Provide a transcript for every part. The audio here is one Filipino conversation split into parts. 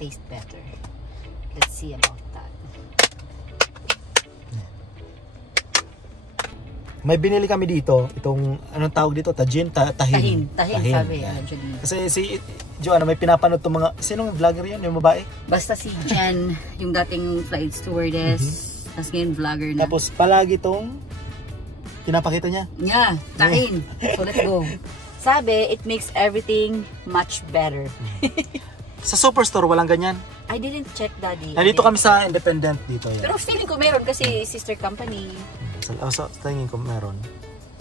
taste better. Let's see about that. May binili kami dito, itong, anong tawag dito? Tahin Sabi. Yan. Kasi si Joanna, may pinapanood itong mga, sinong vlogger yun? Yung babae? Basta si Jen, yung dating flight stewardess, tapos ngayon vlogger na. Tapos palagi itong pinapakita niya. Yeah, tahin. So let's go. Sabi, it makes everything much better. Sa Superstore, walang ganyan. I didn't check, Daddy. Nandito kami sa Independent dito. Yan. Pero feeling ko meron kasi sister company. Sa tingin ko meron.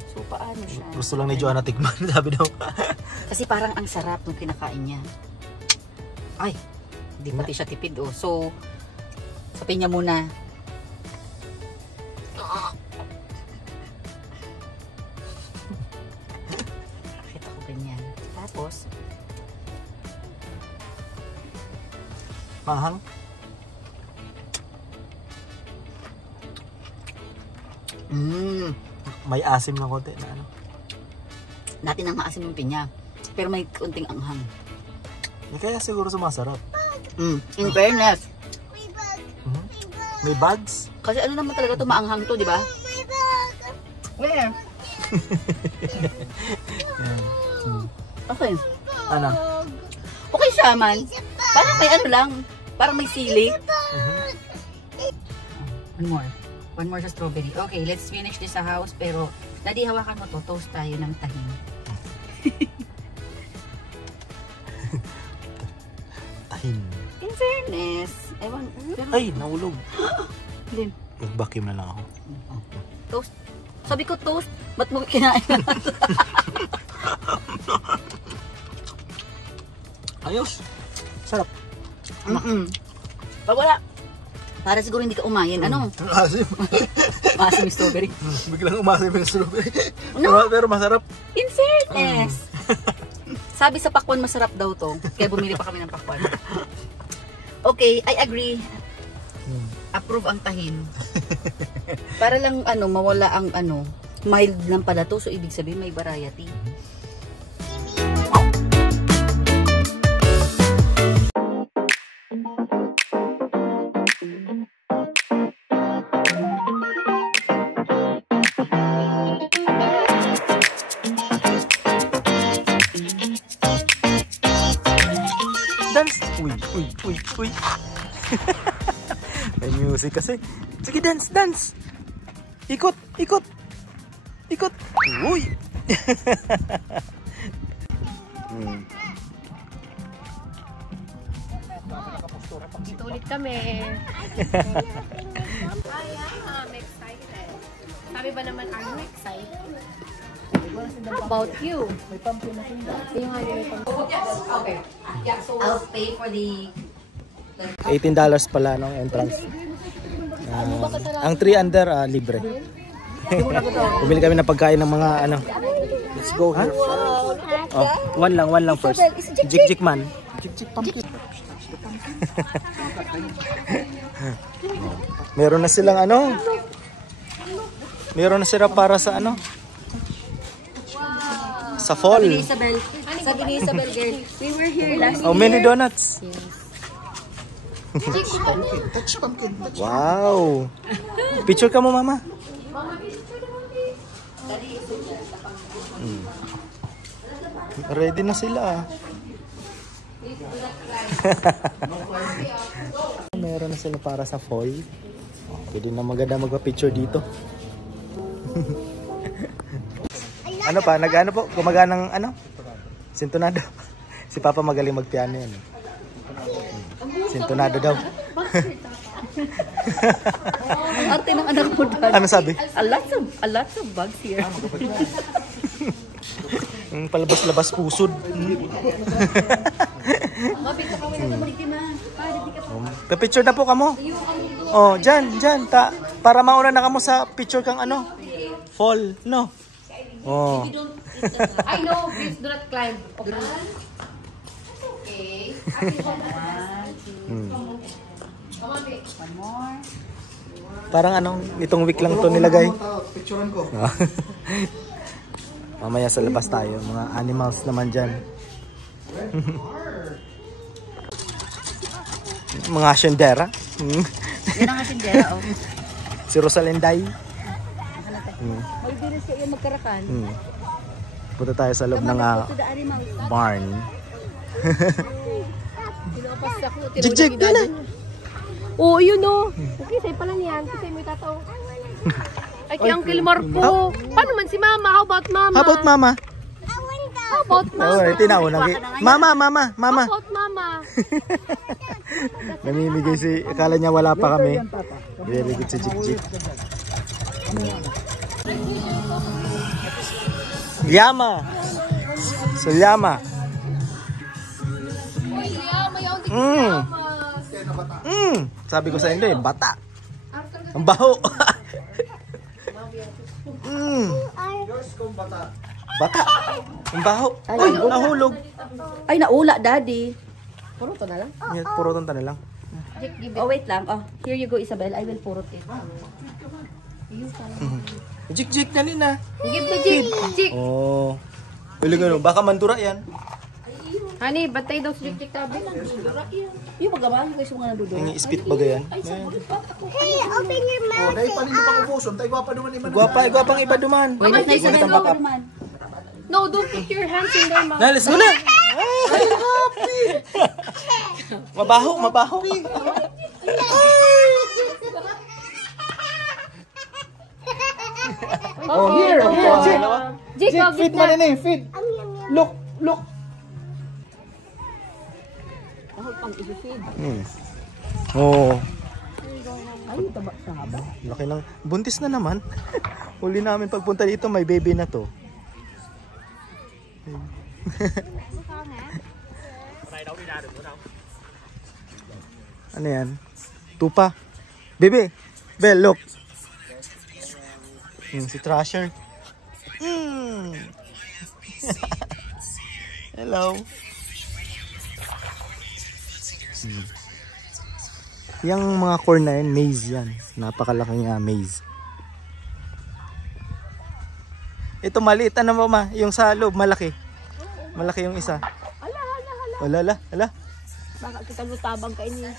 So paano siya? Gusto lang ni Joanna tikman, sabi daw. Kasi parang ang sarap nung kinakain niya. Ay, hindi pati siya tipid oh. So, sapin niya muna. Nakita ko ganyan. Tapos, Mahang. May asim na konti na ano. dati nang maasim yung pinya. Pero may kunting anghang. Kaya siguro sumasarap. In fairness. May bugs? Kasi ano naman talaga to, maanghang to, di ba? Where? Okay. Ano? Okay siya man. Parang may ano lang. Parang may sili. One more sa strawberry. Okay, let's finish this sa house. Pero, Daddy, hawakan mo to. Toast tayo ng tahin. Tahin. In fairness. Ewan. Ay, naulog. Lin. Mag-vacuum na lang ako. Toast. Sabi ko toast. Ba't mo kinain na? Ayos. Sarap. Pag wala. Para siguro hindi ka umayin. Ano? Asim. Maasim yung strawberry. Biglang umasim yung strawberry. No. Pero masarap. In fairness. Sabi sa pakwan masarap daw to. Kaya bumili pa kami ng pakwan. Okay, I agree. Approve ang tahin. Para lang ano, mawala ang ano, mild lang pala to. So ibig sabihin may variety. Dance. Uy. May music kasi. Sige, dance. Ikot. Uy. Dito ulit kami. I'm excited. Sabi ba naman, are you excited? How about you? Okay. Yeah, so I'll pay for the $18 pala ng entrance. Ang 3 under libre. Bumili kami ng pagkain ng mga ano. Let's go. Ha? Oh, one lang first. Jik man. Jik pumpkin. Meron na silang ano? Meron na sila para sa ano? Sa fall. Sabi ni Isabel girl, we were here last How many donuts? Wow. Picture ka mo, mama. Ready na sila. Meron na sila para sa fall. Pwede na maganda magpa-picture dito. Ano pa? Nag-ano po? Gumaganang ano? Sintonado. Si Papa magaling magpiano yan. Sintonado daw. Ang arte ng anak mo, Dad. Ano sabi? A lot of bugs here. Palabas-labas pusod. Picture na po kamo. Oh, dyan. Para mauna na kamo sa picture kang ano? Fall, no? Oh. I know, please do not climb. Okay. One more. Parang anong itong week lang to nilagay. Picturean ko. Mamaya sa labas tayo, mga animals naman dyan. Mga asyendera. Yan ang asindera, oh. Si Rosalinday. May bilis kayo magkarakan. Punta tayo sa loob ng barn. Jig-jig, yan na. Oo, yun o. Okay, sa'yo pala niyan. Kasi may tataw. Ay, kay Uncle Marco. Paano man si Mama? How about Mama? How about Mama? How about Mama? Oh, tinauna. Mama. How about Mama? Namimigay si, akala niya wala pa kami. Very good si Jig-jig. Llama. So llama. Sabi ko sa inyo, bata. Ang baho. Bata. Ang baho. Ay, nahulog. Ay, naula, Daddy. Puro to na lang. Yan, puro tonta na lang. Oh, wait lang. Oh, here you go, Isabel. I will purot it. Jig-jig na nina. Give the jig. Jig. Oh. Bilang baka mandura yan. Honey, batay daw sa jig-jig tabi. Yung pagkabahan ko yung mga nadudo. Yung spit baga yan. Open your mouth. Oh, dahil panin mo pang ubuson, tayo gwapa naman iman. Gwapang iba duman. Wait, nice Gulit ang baka. No, don't put your hands in their mouth. Na, let's go na. Mabaho. Oh, here. Jig, Jig, feed man ini, feed. Look. Oh. Laki ng buntis na naman. Huli namin pagpunta dito, may baby na to. Ano yan? Tupa. Bebe. Bel, look. Si Thrasher. Hello. Yung mga corn na yan, maize yan. Napakalaking maize. Ito maliit na mama, yung sa loob malaki. Malaki yung isa. Ala. Baka kita lutabang kain niya.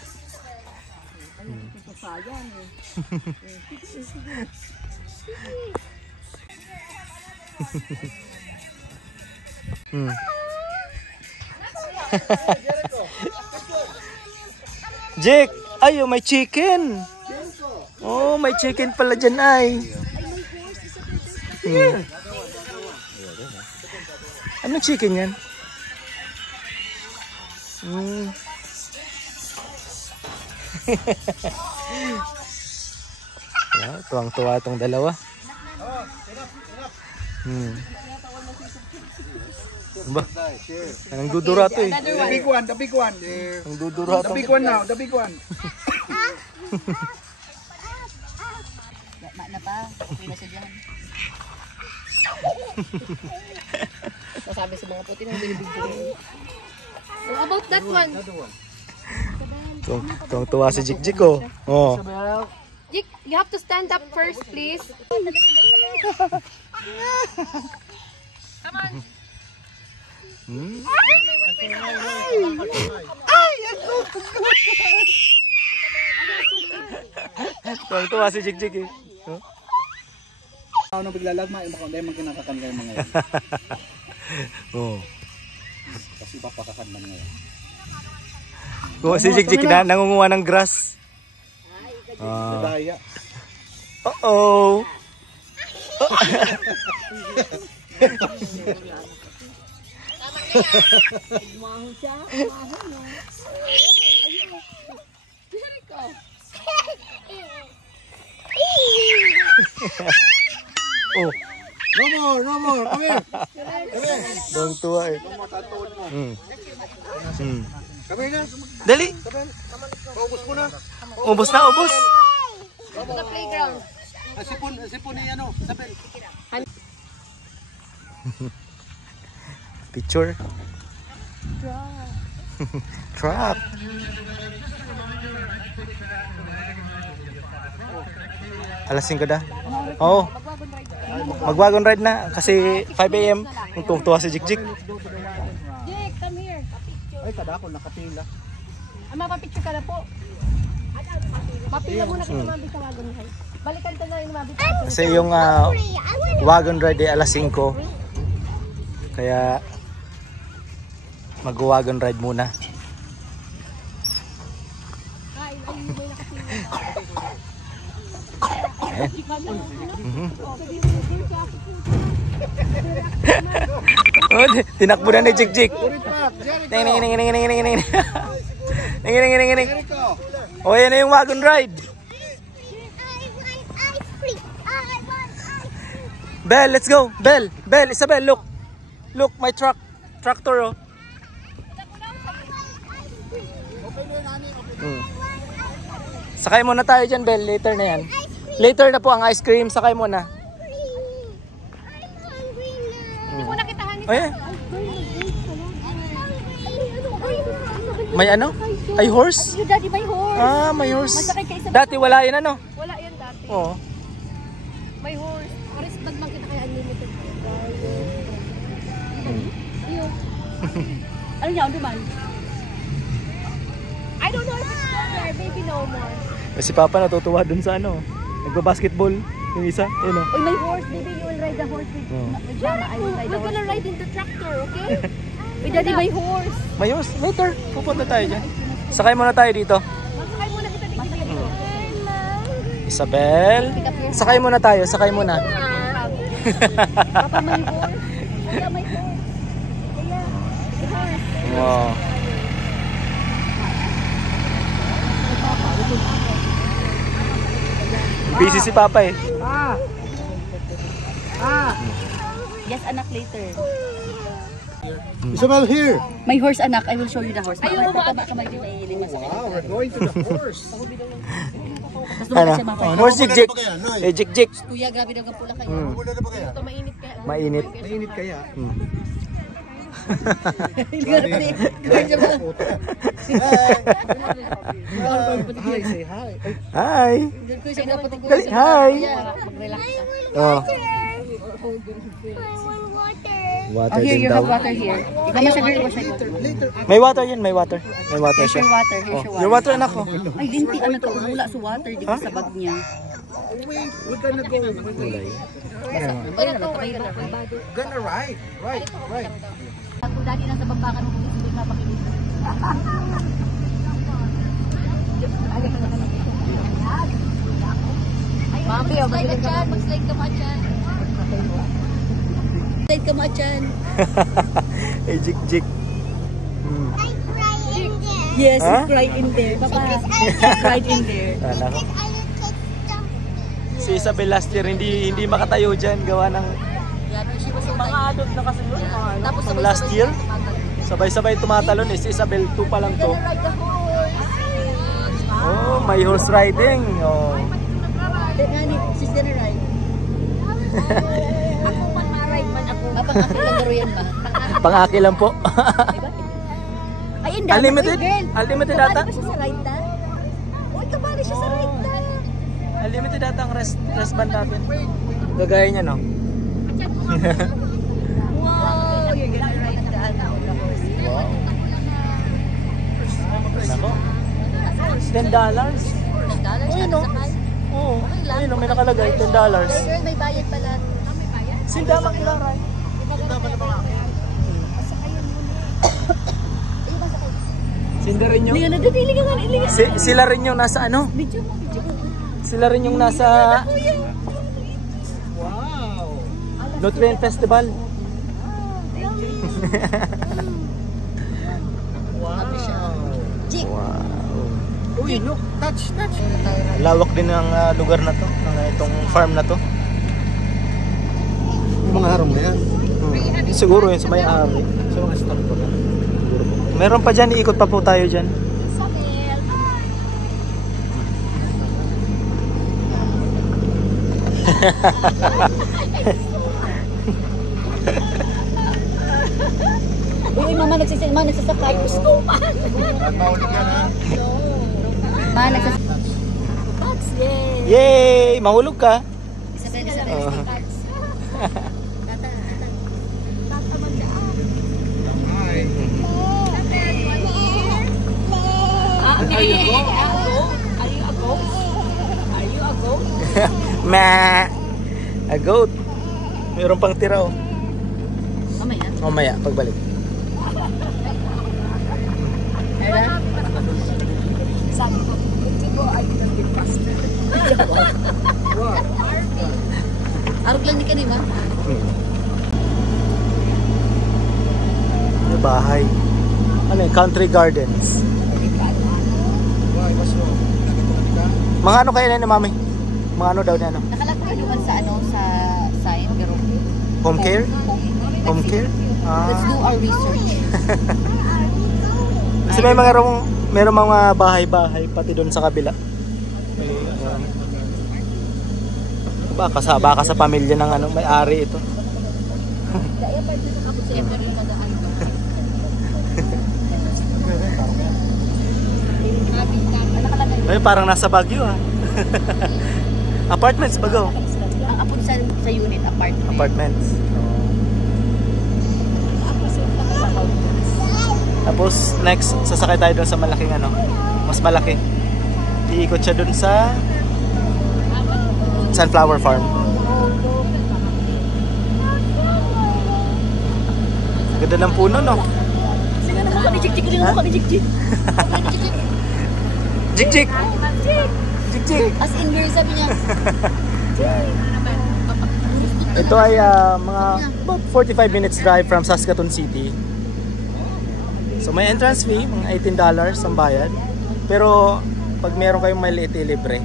Jake, ayo may chicken. Oh, may chicken pala dyan ay. Ano chicken yan? Tuwang-tuwa itong dalawa. Ba? Ang dudura to eh. The big one. Ang dudura to. The big one now, the big one. Na pa. Okay na siya dyan. Sasabi sa mga puti ng binibigyan. How about that one? Tuwang-tuwa si Jik-Jik oh. Oh. Jig, you have to stand up first, please. Come on. Tuwang-tuwa si Jik-Jik eh. Ano biglalagma, baka dahil man kinakakan kayo mga yan. Oh. Kasi papakakan man ngayon. Oh, si Jik-Jik na nangunguha ng grass. Daya. Uh-oh. Oh. No more, come here. Dong tuwa eh. Come here na. Dali. Paubos mo na. Ubos na, ubos. Go to the playground. Sipon ni ano, Isabel. Picture. Trap. Alas 5 na. Oo. Mag-wagon ride na kasi 5 AM. Ang tuwa si Jik-Jik. Jig, come here. Ay, kadako nakatila. Mapapicture ka na po. Mapila muna kayo Mami sa wagon ride. Balikan ka na yung Mami. Kasi yung wagon ride ay alas 5. Kaya mag-wagon ride muna. Oh, tinakbo na ni Jik-Jik. Oh, yan na yung wagon ride. Belle, let's go. Belle, Isabel, look. Look, my tractor, oh. Sakay muna tayo dyan, Belle. Later na yan. Later na po ang ice cream. Sakay muna. Oh, yeah. May ano? Ay, horse? Yung daddy may horse. Ah, may horse. Dati wala yan, ano? Wala yan dati. Oo. May horse. Paris bag man kita kaya unlimited. Ano niya, duman? I don't know if it's there. Maybe no more. Si Papa natutuwa dun sa ano. Nagba-basketball. Yung isa. Yun, oh. Uy, may horse. Baby, you will ride the horse with Mama. I will ride the We're horse. gonna ride in the tractor, okay? Uy, daddy, may horse. May horse. Later. Pupunta tayo dyan. Sakay muna tayo dito. Masakay muna kita dito. Isabel. Sakay muna tayo. Sakay muna. Papa, may horse. Kuya, may horse. Kuya, may horse. Wow. Busy si Papa eh. Yes, anak, later. Isabel, here. May horse, anak. I will show you the horse. Ayaw mo ba? Wow, we're going to the horse. Ano? Horse Jik-Jik. Eh, Jik-Jik. Kuya, grabe daw ang pula kayo. Muna na ba kaya? Ito mainit kaya. Mainit. Mainit kaya. Hi, say hi. Hi. Hi. Mag-relax ka. Oh. Oh, Water here, din you daw. have water here. Mama, siya girl, siya girl. May water yan, may water. May water Here's siya. your water, here's Oh, your your water. water anak ko. Ay, linti, anak ka, wala sa water, di ba sa bag niya. Wait, we're gonna go. Gonna ride. Right. Kung dati nasa bangkakan mo, hindi na makinig. Mami, mag-slide ka dyan, mag-slide ka dyan. Slide ka dyan. Eh, Jik-Jik. Yes, Huh? right in there. Papa, right in there. Anak ko. Si Isabel last year hindi makatayo dyan. Gawa ng mga adult na kasi yun. Tapos Ang last year, sabay-sabay tumatalon. Si Isabel 2 pa lang to. Oh, may horse riding. Oh. She's gonna ride. Ako pang ma-ride man ako. Pang-aki lang laro yan ba? Pang-aki lang po. Ay, hindi. Unlimited? Unlimited data? Kabali ba siya sa ride ta? Uy, kabali siya sa ride ta. Unlimited data ang rest band natin. Gagaya niya, no? Wow, you're gonna ride the horse. Wow. Nako. $10? $10 no? Oo. Ayun, may nakalagay. $10. Girl, may bayad pala. Sindamang ilaray. Sinda rin yung... Nadadili ka nga. Sila rin yung nasa ano? Video mo. Sila rin yung nasa... Wow. Nutrient Festival. Wow. Uy, look. Touch. Lawak din ng lugar na to. Ng itong farm na to. Yung mga harong na yan. Siguro yun sa may-ari. Sa mga stop ko na. Meron pa dyan. Iikot pa po tayo dyan. Uy, mama nagsasakay. Gusto pa. At mahulog yan, ha? Mama nagsasakay. Yay! Yay! Mahulog ka. Isabel. Oh. Hi. Are you a goat? Are you a goat? Ma! A goat. Mayroon pang tira oh. Mamaya. Mamaya, pagbalik. Sabi ko, I didn't get faster. Arog lang ni kanima. Yung bahay. Ano yung Country Gardens. Mga ano kaya na ni mami? Mga ano daw na ano? Nakalagay naman sa sa sign pero Home care? Home care? let's do our research. Kasi may merong mga bahay-bahay pati doon sa kabila. Baka sa pamilya ng ano, may-ari ito. Daya pa dito ako sa ever yung kadaan. Ay, parang nasa Baguio ah. Apartments Baguio. Ang apod sa unit apartment. Apartments. Tapos next, sasakay tayo doon sa malaking ano, mas malaki. Iikot siya doon sa Sunflower Farm. Ganda ng puno, no? Sige na mukha ni Jik-Jik. Rin mukha ni Jik-Jik. Jik-Jik! Jik-Jik! As in, very sabi niya. Ito ay mga about 45 minutes drive from Saskatoon City. So may entrance fee, mga $18 ang bayad. Pero pag meron kayong maliit libre,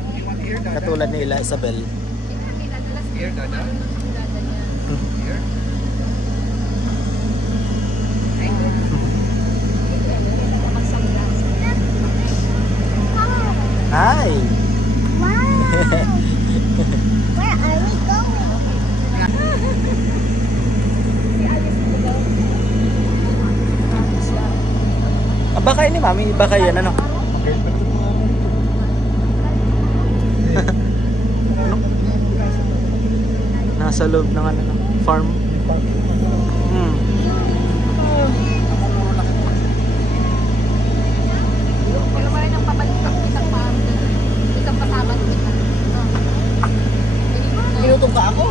katulad ni Ila Isabel. Hi! Where are we going? Baka ini mami, baka yan ano? Ano? Nasa loob ng ano, farm. Minutong ka ako.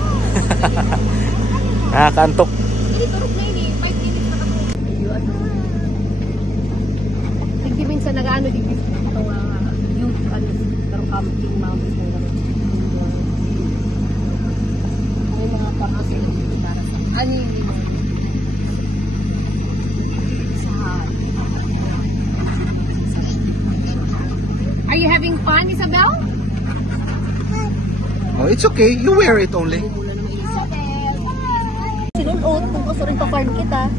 Nakakantok. Initurog na yun eh. 5 minutes na kami. Hindi minsan nag-ano din itong youth, pero camping mountains na gano'n. May mga pamasa na dito para sa ano yung Are you having fun, Isabel? Oh, it's okay. You wear it only. Sinunod kung gusto rin pa-farm kita.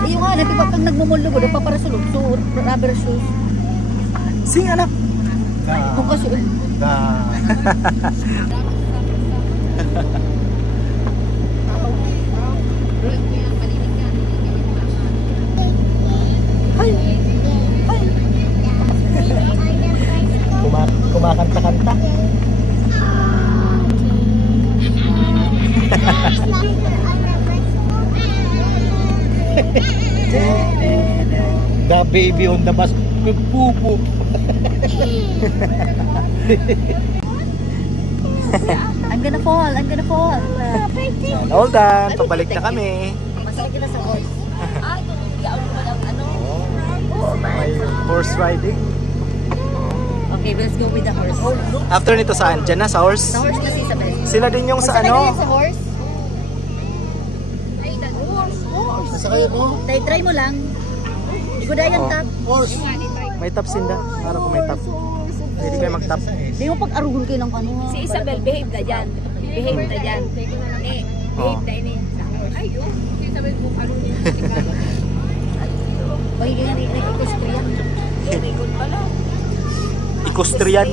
Iyo nga, natiba kang nagmumulog, nagpaparasulog. So, rubber shoes. Sing anak. Kung kasi, Kumakanta-kanta. The baby on the bus. Pupo. I'm gonna fall, I'm gonna fall. All done. Pabalik na kami. Masakit kita sa horse. Ay, tumigyan ako naman ang ano. May horse riding. Okay, let's go with the horse. After nito saan? Diyan na sa horse? Sa horse na si Isabel. Sila din yung sa Masakay ka ano? yan sa horse? Sakay mo? Try mo lang. Iguda yung Oh. top. Horse. May top sinda. Para kung may top. Hindi kayo mag-top. Hindi mo pag-arugon kayo ng ano. Si Isabel, behave na dyan. Behave na dyan. Behave na ini. Ay, yun. Si Isabel, bukalo niya. Ay, nag-ikustriyan. Ikot pala. Ikustrian.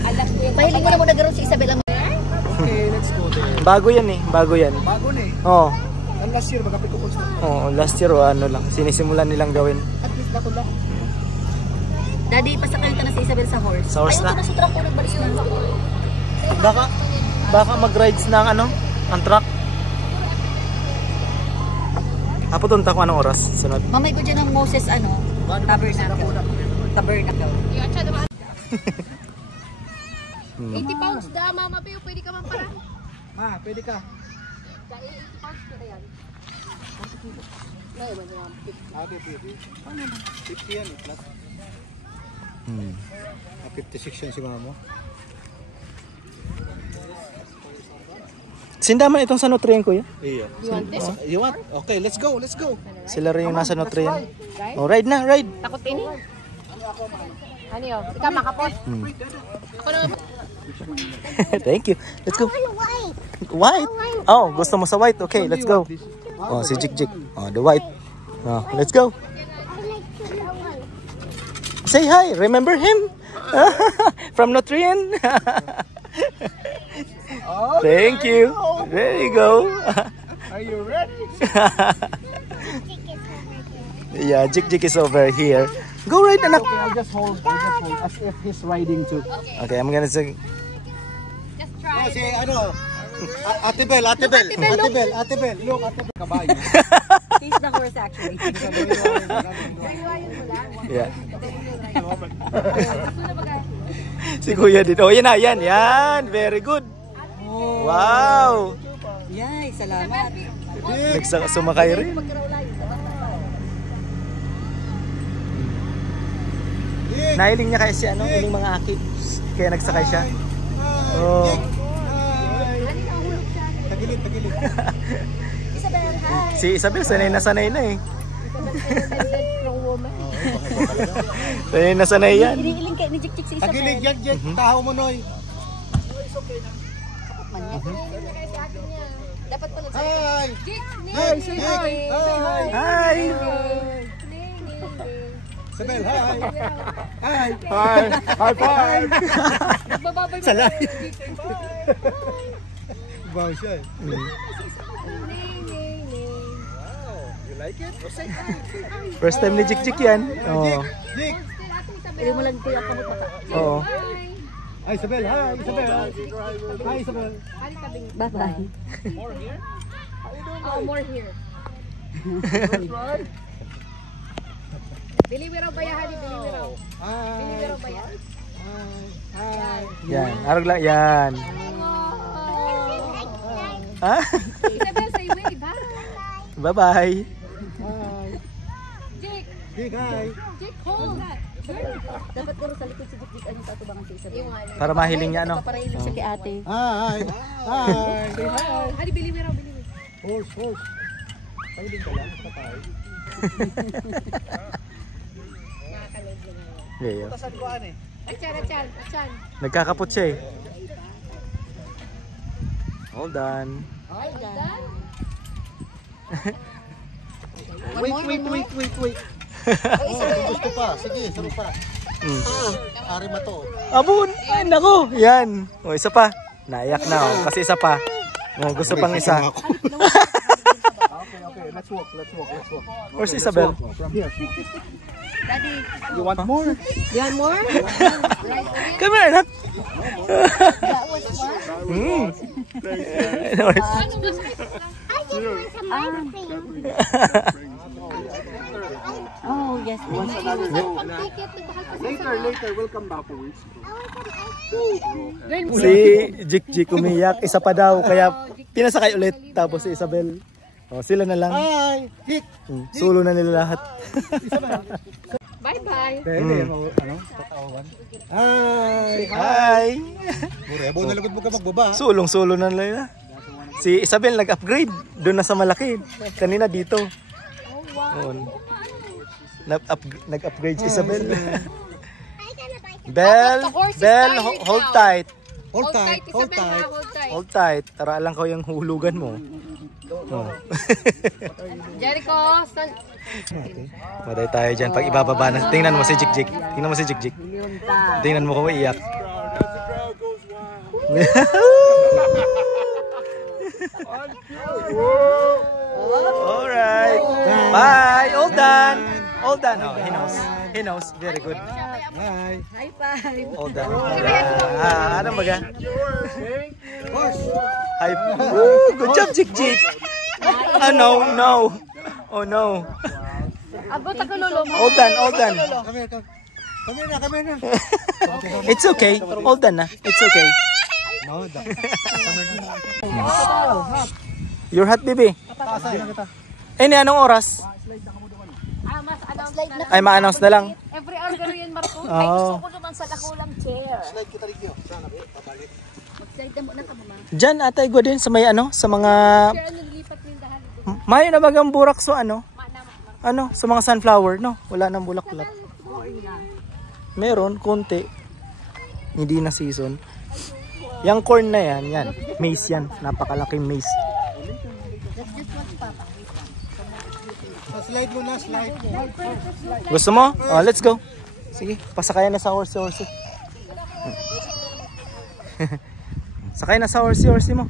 Alas ko yung Pahiling mo na muna gano'n si Isabel ang... Okay, let's go there. Bago yan eh. Bago yan. Bago na eh. Oo. Ang last year, magkapit ko po sa... Oh, last year o ano lang. Sinisimulan nilang gawin. At least ako ba? Daddy, pasakayin ka na si Isabel sa horse. Sa horse na? Ayaw ko na sa truck ko nagbalis na. Baka mag-rides ng ano? Ang truck. Aputunta ko anong oras? Sunod. Mamay ko dyan ng Moses, tabernacle. 80 pounds da, mama Pio, pwede ka man para. Ma, pwede ka. 80 pounds pwede yan. No, wala naman. Ate, pwede. 50 yan, plus. 56 yan si mama. Sindaman itong sa Nutrien kuya. Iya. You want this? You want? Okay, let's go, let's go. Sila rin yung nasa Nutrien. Oh, ride na, ride. Takot ini? Ano yun? Ikaw makapot? Ako na. Thank you. Let's go. White. White. Oh, gusto mo sa white? Okay, let's go. Oh, si Jik Jik. Oh, the white. Oh, let's go. I like the white. Say hi. Remember him? From Nutrien. Thank you. There you go. Are you ready? Yeah, Jik Jik is over here. Go right, anak. Okay, I'll just hold as if he's riding too. Okay, I'm gonna say. Just try. Si ano? Ate Bel, look, Ate Bel. Kabayo. He's the horse actually. Yeah. Si Kuya dito. Oh, yan na, yan. Yan. Very good. Wow. Yay, salamat. Sumakay rin. Nailing niya kaya si ano, iling mga akit. Kaya nagsakay siya. Oh. Tagilid. Si Isabel, sanay na eh. Sanay na sanay yan. Iniiling kayo ni Jik Jik si Isabel. Tagilid, Jack. Tahaw mo, Noy. Dapat pala sa Hi! Hi, say hi. Hi. Isabel, hi! Hi! High five! Salay. Wow siya eh. You like it? First time ni Jik Jik yan. Oh. Jik! Pwede mo lang ko yung kamot maka. Oo. Hi, Isabel! Hi, Isabel! Hi, Isabel! Bye-bye. Oh, more here. Bili wiraw ba yahan? Bili wiraw. Hi! Bili wiraw ba yahan? Hi! Yan. Arog lang. Yan. Ha? Isabel, say wave, ha? Bye-bye. Hi! Jake, Jik, hi! Jake, hold that. Dapat puro sa likod si Jik Jik ano tatubangan si Isabel. Para mahiling niya, ano? Paparahiling siya kay ate. Hi! Hi! Say hi! Hadi, bili wiraw, bili wiraw. Horse! Pahiling ka lang, patay. Yeah. Tasan ko ane. Achan. Nagkakapot siya eh. All done. Wait. Gusto pa. Sige, sarap pa. Ari ma to. Abun! Ay, nako! Yan. O, isa pa. Naiyak na, oh. Kasi isa pa. O, gusto pang isa. Okay. Let's walk. Where's Isabel? From here. Daddy, You want more? You want more? Come here, anak. that was fun. Ano ba sa Oh, yes. Later, we'll come back for weeks. Si Jik Jik umiyak. Isa pa daw. Kaya pinasakay ulit. Tapos si Isabel. O, sila na lang. Hi! Jik! Solo na nila lahat. Bye-bye. Pwede, ano? Tatawan. Hi! Hi! Burebo, nalagod mo ka magbaba. Sulong-sulo na nila. Si Isabel nag-upgrade. Doon na sa malaki. Kanina dito. Oh, nag-upgrade si Isabel. Bell, hold tight. Hold tight. Isabel, ha? Hold tight. Hold tight. Tara lang ko yung hulugan mo. Oh. Jericho, Maday tayo dyan pag ibababa na. Tingnan mo si Jik Jik. Tingnan mo si Jik Jik. Tingnan mo kung iiyak. Alright. Bye. All done. All done. Oh, he knows. He knows. Very good. Hi! High five. All done. Ano baga? Horse! Hi. Woo, good job, Jik Jik. No. Oh no. Abot ako lolo mo. All done, all done. Come here, come. Come here na, come here na. It's okay. All done na. It's okay. No, come here na. You're hot, baby. Taasay na kita. Eh, ni anong oras? Mas announce na. Ay, ma-announce na lang. Every hour gano'n yan, Marco. Oo. Ako naman sa lakulang chair. Slide kita rin yun. Sana, pabalik. Mag-slide na muna ka, mama. Diyan, ata igwa din sa may ano, sa mga... Kaya nililipat yung dahan. Mayo na bagang burak so ano? Ano, sa mga sunflower, no? Wala nang bulaklak. Meron, konti. Hindi na season. Yung corn na yan, yan. Maize yan. Napakalaking maize. Slide mo na, slide. Gusto mo? Oh, let's go. Sige, pasakayan na sa horsey. Sakay na sa horsey mo.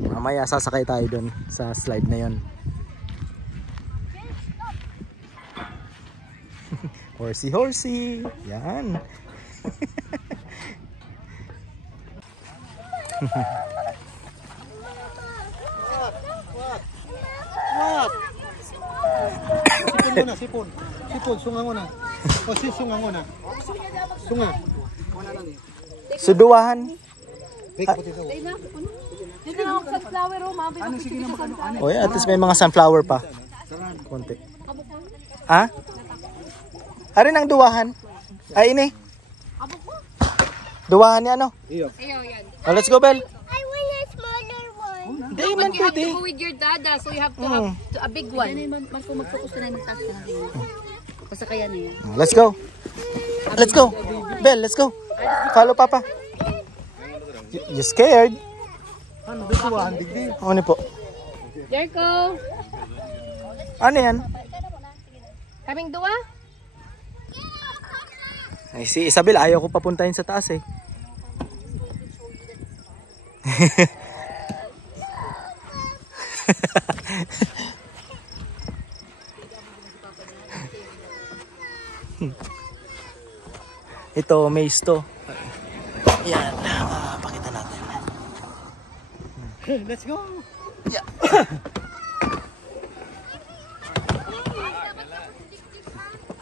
Mamaya sasakay tayo dun sa slide na yon. Horsey. Yan. What? Sipon muna, sipon. Sipon, sunga muna. O si sunga muna. Sunga. Suduwahan. Big potato. Dito na ako sunflower, oh, mami. Ano, sige na magkano. O at least may mga sunflower pa. Konti. Ha? Arin ang duwahan. Ay, ini. Duwahan ni ano? Iyo. Ayaw, yan. Oh, let's go, Bel. I want a smaller one. Hindi But man you have pwede. to go with your dada, so you have to have a big one. Marco, mag-focus ka na yung task na rin. Pasakayan na yan. Let's go. Let's go. Bel, let's go. Follow Papa. You scared? Ano, dito ba? Digdig. Ano po? Jericho, Ano yan? kaming dua? Ay, si Isabel, ayaw ko papuntahin sa taas eh. Ito, maze to. Yan, pakita natin. Let's go.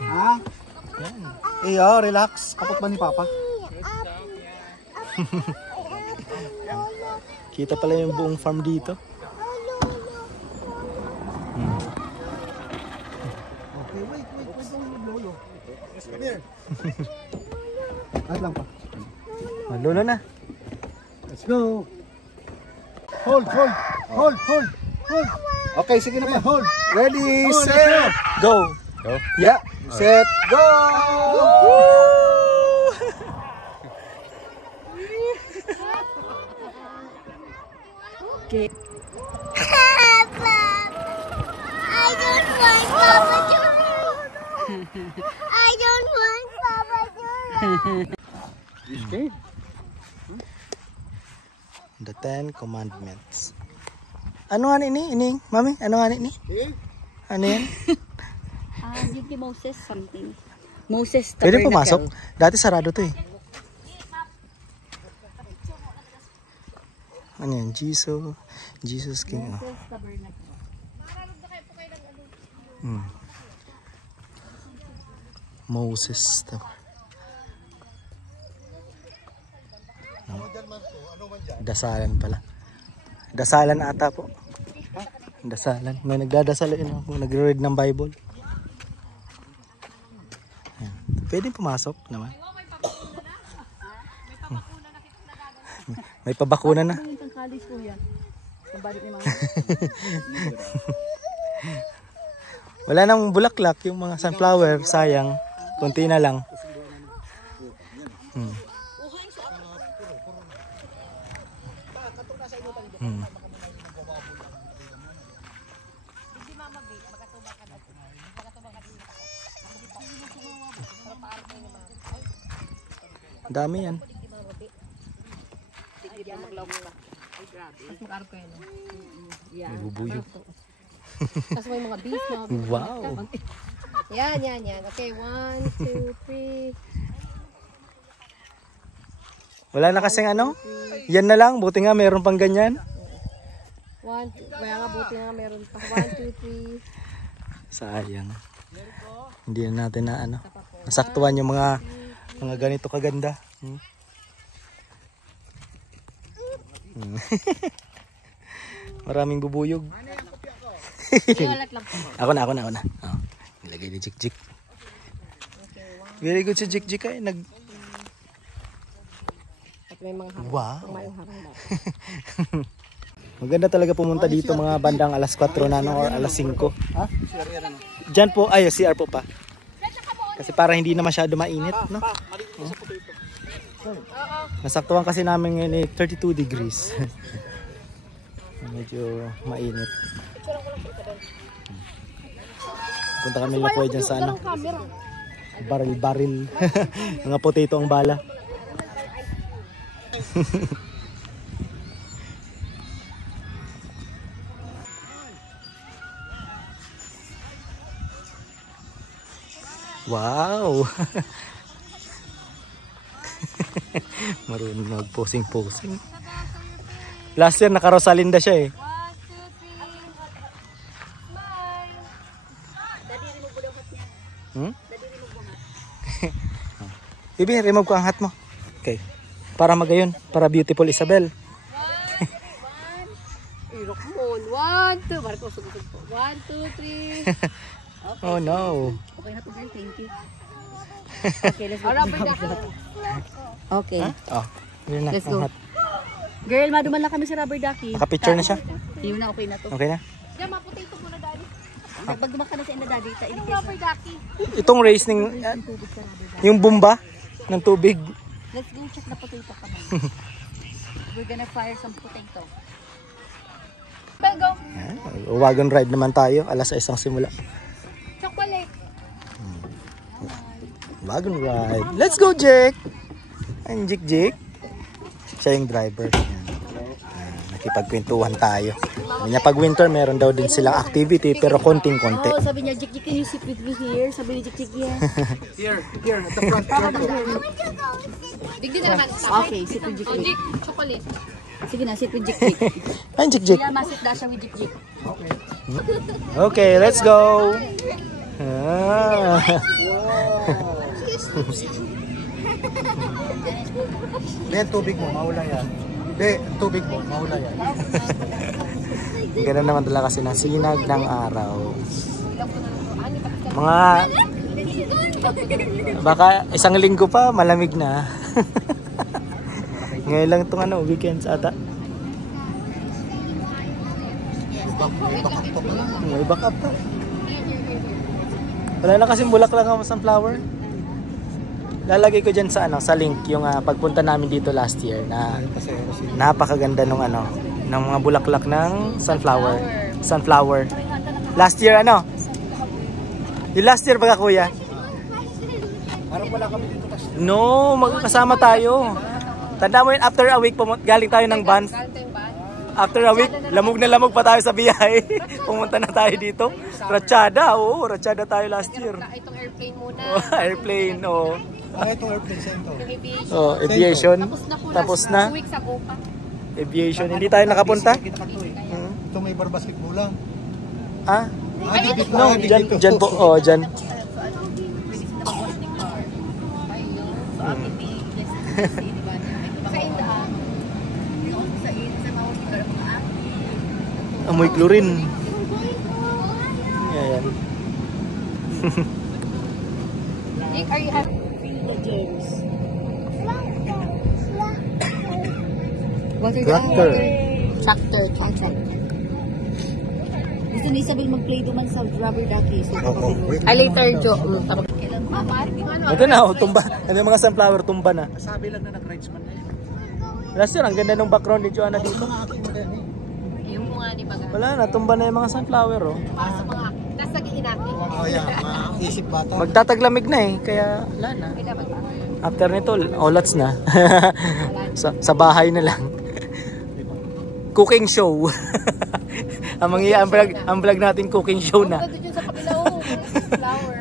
Ha? Iyo, relax. Kapot ba ni Papa? Kita pala yung buong farm dito. Okay, wait. Lolo. Come here. At lang pa. Lolo na. Let's go. Hold. Okay, sige na pa. Hold. Ready, set, Go. Yeah. Set, go. Papa, I don't want Papa Junior. I don't want Papa Junior. You scared? The 10 Commandments. Ano nga ini? Ining? Mami, ano nga ini? Ano yan? Yung kay Moses something. Moses Pwede Tabernacle. pumasok? Dati sarado to eh. Ano yan? Jesus King. Oh. Moses Tabernacle. Moses. Dasalan pala. Dasalan ata po. Dasalan. May nagdadasal yun. Nagre-read ng Bible. Ayan. Pwede pumasok naman. May pabakuna na. Ang isang kalis ko yan. Ang balik ni mama. Wala nang bulaklak yung mga sunflower. Sayang. Kunti na lang. Dami yan. May bubuyo. Tapos may mga bees, mga bees. Wow. Yan. Okay, 1, 2, 3. Wala na kasing ano? Yan na lang, buti nga meron pang ganyan. 1, 2, kaya nga buti nga meron pa. 1, 2, 3. Sayang. Hindi na natin na ano, nasaktuhan yung mga ganito kaganda. Maraming bubuyog. Iwalat lang po. Ako na. Oh, nilagay ni Jik Jik. Very good si Jik Jik ay At may mga harang. Wow. May harang na. Maganda talaga pumunta dito mga bandang alas 4 na no, or alas 5. Ha? Diyan po, ay CR po pa. Kasi para hindi na masyado mainit, no? Nasaktuhan kasi namin ngayon eh, 32 degrees. Medyo mainit. Punta kami lang po dyan sa ano, baril. Mga potato ang bala. Wow! Marunong mag-posing. Last year naka-Rosalinda siya eh. 1, 2, 3. Smile. Bibi, remove ko ang hat mo. Okay. Para magayon, para beautiful Isabel. 1, 2. Marco, sugod po. 1, 2, 3. Oh no. Okay na to, girl. Thank you. Okay, let's go. Okay. Oh, yun na Let's ang go. hat. Girl, maduman lang kami sa rubber ducky. Naka-picture na siya. Yun na, okay na to. Okay na. Diyan, mapotato muna, daddy. Pag dumaka na sa inda daddy, ta Anong rubber ducky? Itong race ng yung bomba ng tubig. Let's go check the potato kami. We're gonna fire some potato. Bell, go. Wagon ride naman tayo. Alas 6 ang simula. Chocolate. Wagon ride. Let's go, Jake! Ang Jik. Siya yung driver. Nakipagkwentuhan tayo. Kanya pag winter, meron daw din silang activity pero konting-konti. Oh, sabi niya, Jik, can you sit with me here? Sabi ni Jik, yeah. Here, at the front. Digdi na naman. Okay, sit with Jik. Jik, chocolate. Sige na, sit with Jik. Ay, Jik. Yeah, masit na siya with Jik. Okay, let's go! Ah. Then, tubig mo, mahula yan. Tubig mo, mahula yan. Ganun naman talaga kasi nasinag ng araw. Mga baka isang linggo pa malamig na. Ngayon lang itong ano, weekends ata. May backup pa. Wala na kasing bulaklak ang sunflower. Lalagay ko dyan sa ano, sa link yung pagpunta namin dito last year na napakaganda nung ano, ng mga bulaklak ng sunflower. Last year ano? Yung last year baga kuya? Parang wala kami dito kasi. No, magkakasama tayo. Tanda mo yun, after a week galing tayo ng Banff. After a week, lamog na lamog pa tayo sa biyahe. Pumunta na tayo dito. Ratchada, oo, Ratchada tayo last year. Itong airplane muna. Airplane, oo. Itong airplane center. Yung aviation. Oh, aviation. Tapos na. 2 weeks ago pa. Aviation, hindi tayo nakapunta? Ito may bar basketball lang. Ah? Dito. No, dyan po, oh, dyan. Amoy chlorine. Ayan. Nick, are you happy? Tractor. Tractor. Gusto ni Isabel mag-play duman sa rubber ducky. So, Later, Jo. Ito na, oh, tumba. Ano yung mga sunflower, tumba na. Sabi lang na nag-rides man na yun. Last year, ang ganda ng background ni Joanna dito. Yung mga di baga. Wala na, tumba na yung mga sunflower, oh. Para sa mga nasa giinaki. Oh, yeah. Isip bata. Magtataglamig na eh, kaya wala na. After nito, olats na. sa bahay na lang. Cooking show. ang vlog natin cooking show na. Ito dyan sa kabilaw. Flower.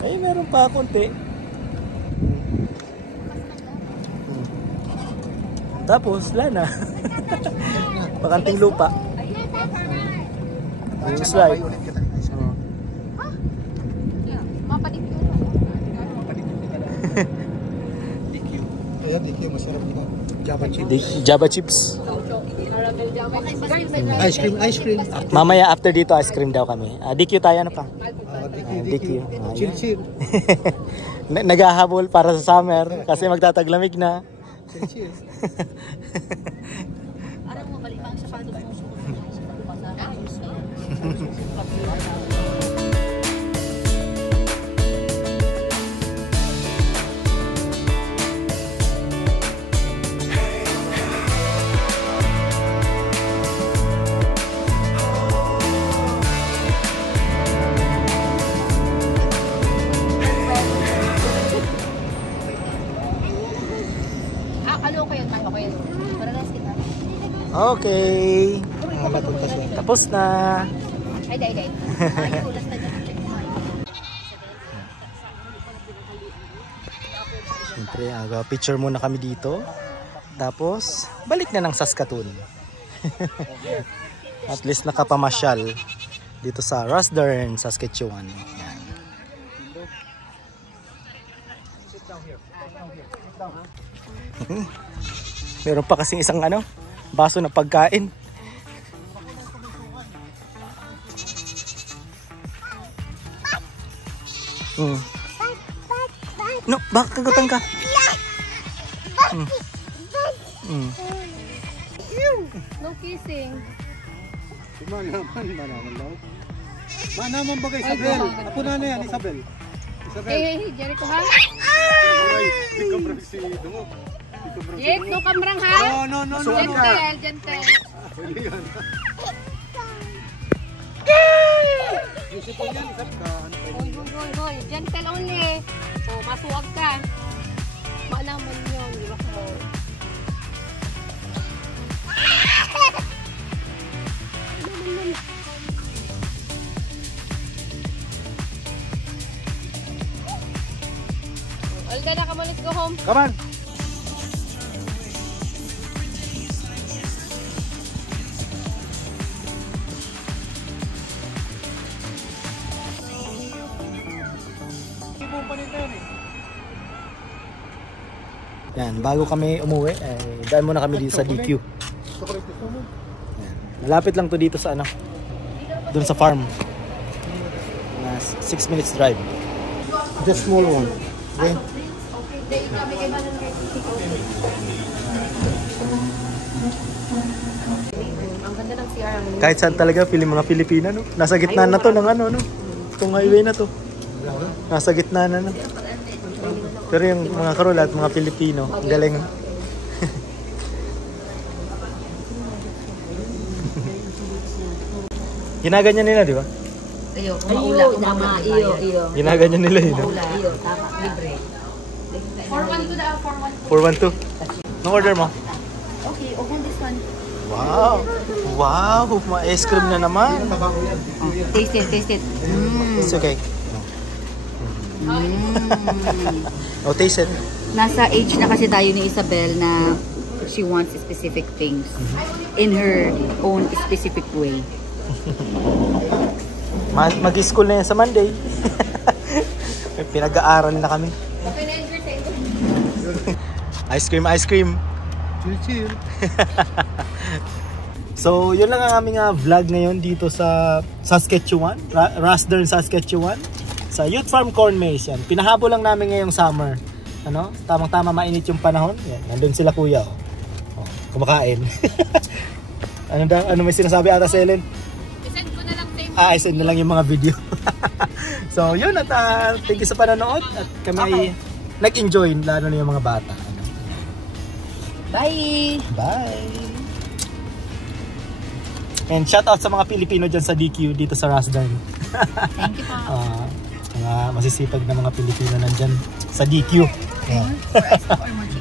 Ay, meron pa konti. Tapos, wala na. Bakanting lupa. Yung slide. Ulit kita ng ice cream. Mapadik yun. DQ. Ayan, DQ. Masarap dito. Java chips. Java chips. Ice cream, ice cream. Mamaya after dito, ice cream daw kami. DQ tayo, ano pa? DQ. Chill, chill. Naghahabol para sa summer kasi magtataglamig na. Chill, chill. Ano ko yun? Ano ko yun? Paralas kita. Okay. Matuntas lang. Tapos na. Ay, day. Siyempre, picture muna kami dito. Tapos, balik na ng Saskatoon. At least nakapamasyal dito sa Rasdern, Saskatchewan. Yan. Meron pa kasing isang baso na pagkain. No, baka kagutang ka. No kissing. Manaman daw. Manaman ba kay Isabel? Apo na yan, Isabel. Isabel. Hey, Jericho ha? Ay, di ka bro si Dungo. Yek, no kamrang ha? No. Gentle. Yung po yan, isap ka. Hoy. Gentle only. Oh, masuwag ka. Maalaman yun, di ba ko? All day na ka mo, let's go home. Come on. Yan, bago kami umuwi, daan muna kami dito sa DQ. Yan. Malapit lang to dito sa doon sa farm. 6 minutes drive. Just small one. Okay? Ang ganda ng CR. Kahit saan talaga, feeling mga Pilipina, no? Nasa gitna na to ng itong highway na to. Nasa gitna na, no? Pero yung mga karolat, mga Pilipino, ang galing. Ginaganyan nila, di ba? Ayo, kumaula. Iyo. Ginaganyan nila yun. Kumaula, iyo. Tama, libre. 412. Anong order mo? Okay, open this one. Wow! Wow! Ma-ice cream na naman. Taste it. It's okay. Oh, taste it. Nasa age na kasi tayo ni Isabel na she wants specific things in her own specific way. Mag-school na yan sa Monday. Pinag-aaral na kami. Ice cream. Chill. So, yun lang ang aming vlog ngayon dito sa Saskatchewan, Rasdern, Saskatchewan. Sa Youth Farm Corn Maze. Yan. Pinahabol lang namin ngayong summer. Tamang-tama mainit yung panahon. Yan. Nandun sila kuya. Kumakain. Ano may sinasabi ata si Ellen? I-send ko na lang same. I-send na lang yung mga video. So, yun. At thank you sa panonood. At kami nag-enjoy, lalo na yung mga bata. Bye! And shout out sa mga Pilipino dyan sa DQ dito sa Rasdern. Thank you po. Mga masisipag na mga Pilipino nandyan sa DQ. For ice or more chicken?